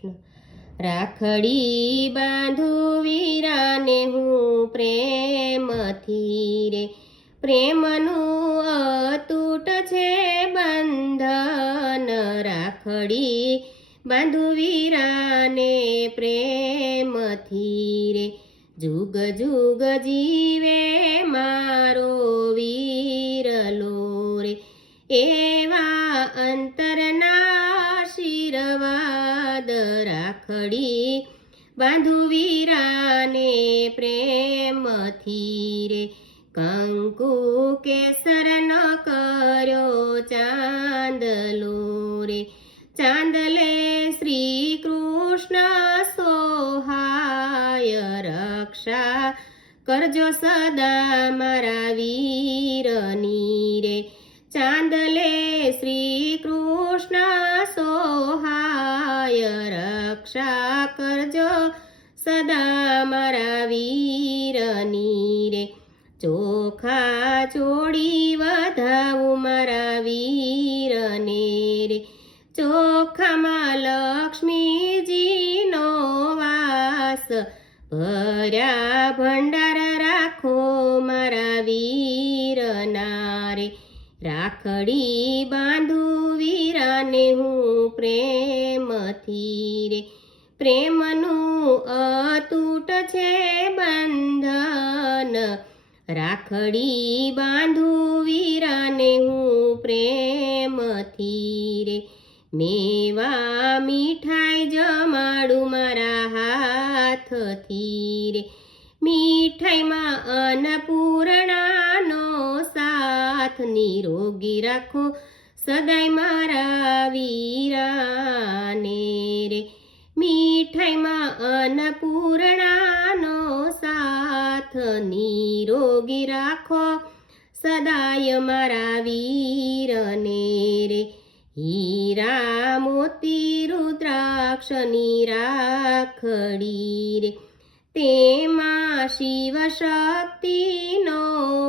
કૃષ્ણ। રાખડી બાંધું વીરાને હું પ્રેમથી રે, પ્રેમનું અતૂટ છે બંધન। રાખડી બાંધું વીરાને પ્રેમથી રે, જુગ જુગ જીવે મારો વીરલો રે, એવા અંતરના આશીર્વાદ। રાખડી બાંધું વીરાને પ્રેમથી રે, કંકુ કેસર ન કર્યો ચાંદલો રે, ચાંદલે શ્રી કૃષ્ણ સોહાય। રક્ષા કરજો સદા મારા વીરની રે, ચાંદલે શ્રી કૃષ્ણ સોહાય। રક્ષા કરજો સદા મારા વીરની રે, ચોખા ચોડી વધાવું મારા વીરને રે, ચોખામાં લક્ષ્મીજીનો વાસ। ભર્યા ભંડાર રાખો મારા વીરના રે, રાખડી બાંધું વીરાને હું પ્રેમથી રે, પ્રેમનું અતૂટ છે બંધન। રાખડી બાંધું વીરાને હું પ્રેમથી રે, મેવા મીઠાઈ જમાડું મારા હાથથી રે, મીઠાઈમાં અન્નપૂર્ણાનો સાથ। નિરોગી રાખો સદાય મારા વીરાને રે, મીઠાઈમાં અન્નપૂર્ણાનો સાથ। નિરોગી રાખો સદાય મારા વીરને રે, હીરા મોતી રુદ્રાક્ષની રાખડી રે, તેમાં શિવ શક્તિનો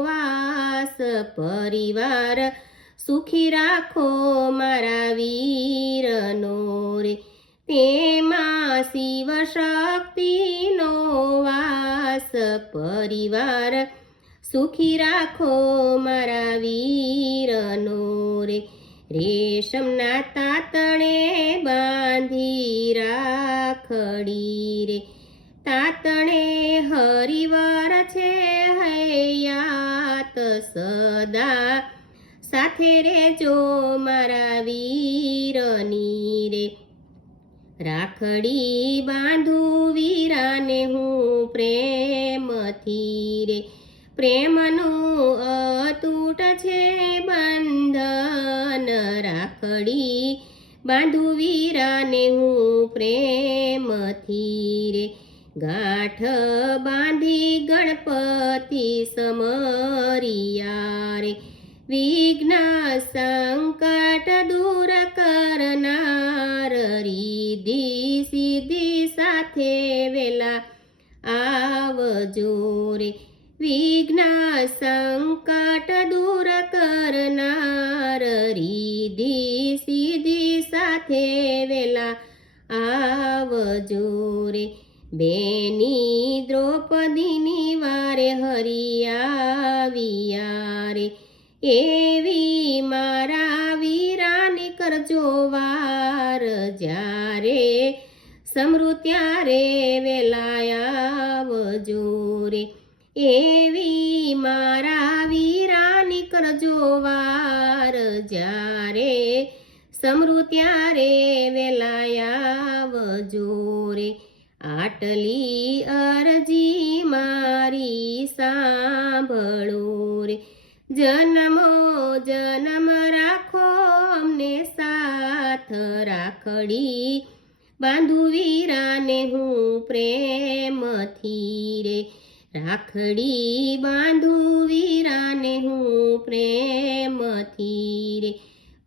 વાસ। પરિવાર સુખી રાખો મારા વીરનો રે, તેમાં શિવ શક્તિનો વાસ। પરિવાર સુખી રાખો મારા વીરનો રે, રેશમના તાતણે બાંધી રાખડી રે, તાતણે હરિવાર છે હયાત। સદા સાથે રેજો મારા વીરની રે, રાખડી બાંધું વીરાને હું પ્રેમથી રે, પ્રેમનું અતૂટ છે બંધન। રાખડી બાંધું વીરાને હું પ્રેમથી રે, ગાંઠ બાંધી ગણપતિ સમરિયા રે, વિઘ્ન સંકટ દૂર કરનાર। રિદ્ધિ સિદ્ધિ સાથે વેલા આવજો રે, વિઘ્ન સંકટ દૂર કરનાર। રિદ્ધિ સિદ્ધિ સાથે વેલા આવજો રે, બેની દ્રૌપદીની વારે હરિયાવિયા રે, એવી મારા વીરાની કરજો વાર। જ્યારે સમૃ ત્યારે વેલા આવજો રે, એવી મારા વીરાની કરજો વાર। જ્યારે સમૃ ત્યારે વેલા આવજો રે, આટલી અરજી મારી સાંભળો રે, જન્મો જન્મ રાખો અમને સાથ। રાખડી બાંધું વીરાને હું પ્રેમથી રે, રાખડી બાંધું વીરાને હું પ્રેમથી રે,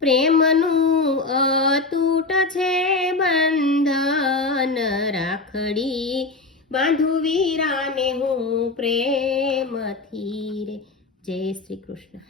પ્રેમનું અતૂટ છે બંધન। રાખડી બાંધું વીરાને હું પ્રેમથી રે। જય શ્રી કૃષ્ણ।